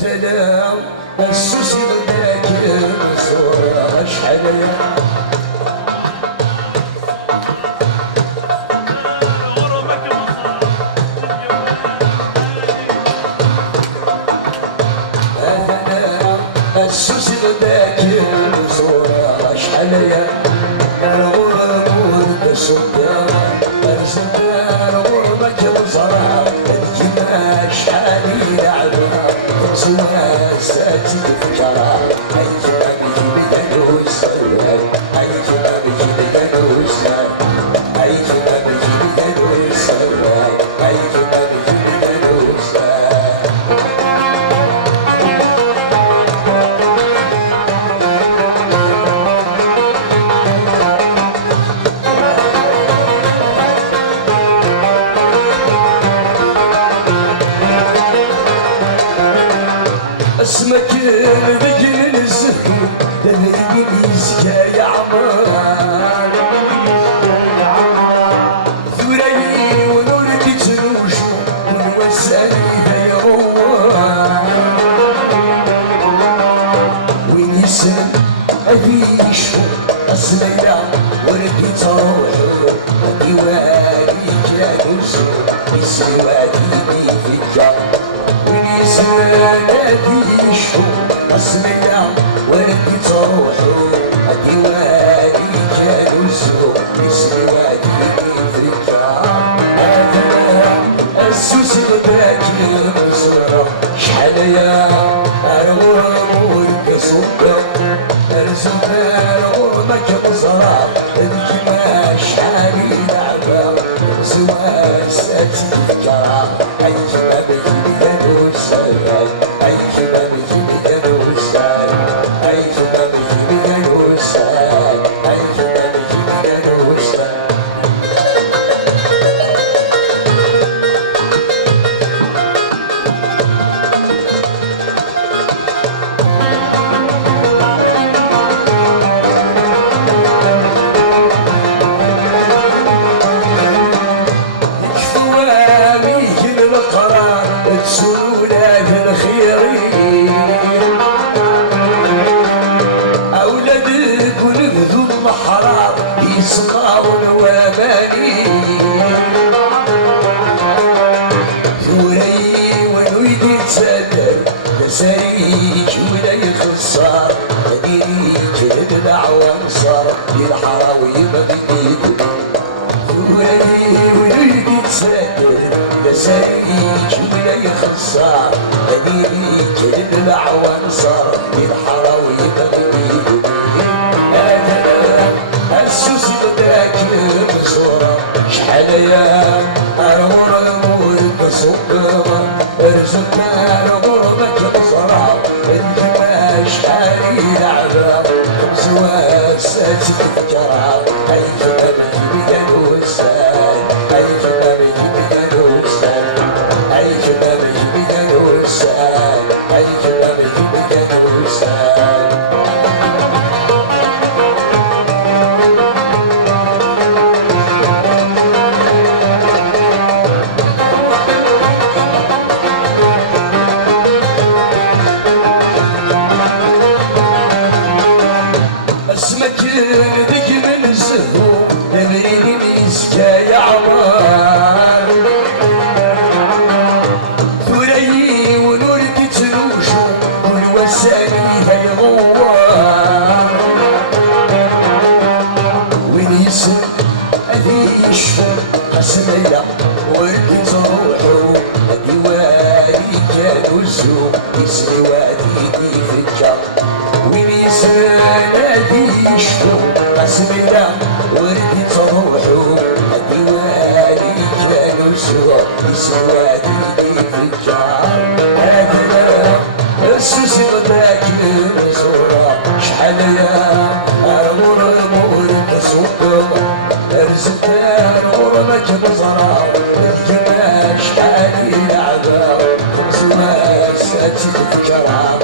تلا السوسي بداك صورة شحال يا السوسي بداك صورة شحال يا الغرب والصدام الزمان غربك بصرا الجمال شحال يلعبها سواساتي فكرة أي جباب جبال وسلام أي جباب جبال وسلام أي جباب جبال وسلام أي جباب جبال وسلام اسمك بجن الزهور تهدي يزكى يا عمار ثري ونورك تنوش ونوساني يا غوار وين يسلم أبيش أصلينا وردي تروحو أدي وادي كانوس يسري وادي في الجار سنادي شو أسمع وردي تروحو أدي وادي كانوسو يسري وادي في الجار السوس غداك المصرة شحال يا أرغمك صدق الزمان غرمك بصرة الجمال شحال يلعبها سواساتي فكرة أي جباب جبال وسلام أي جباب جبال وسلام أي جباب جبال وسلام أي جباب جبال وسلام تسولها بالخيرين أولادك ونبذوا المحراب يسقاون وامانين ثوري ونويد يتسدر لساريك ولا يخسر هديك لدلع وانصر للحراوي مغنيك ثوري ونويد يتسدر لساريك ولا يخسر هديك لدلع وانصر للحراوي مغنيك السوسي بداك مزورة شحال يا الغرب صدق ارزقنا الغربة بصرة الجمال شحال يلعبها سواساتي فكرة أي جباب جبال وسال أي جباب جبال وسال أي جباب جبال وسال أي جباب جبال وسال اسمك ذيك من الزهور تبريد مسكا يا عمار ثري ونورك تروشو والوساني هي غوار وين يسر أذي يشفر قسمية ورك تروحو أدي وادي كانوسو يسري وادي في الجار وين يسر أدي يشفر قسمية ورك تروحو أدي وادي كانوسو يسري وادي في الجار السوسي غداك مزورة شحال يا الغرب والصدق ارزقنا غربك بصرة الجمال شحال يلعبها سواساتي فكرة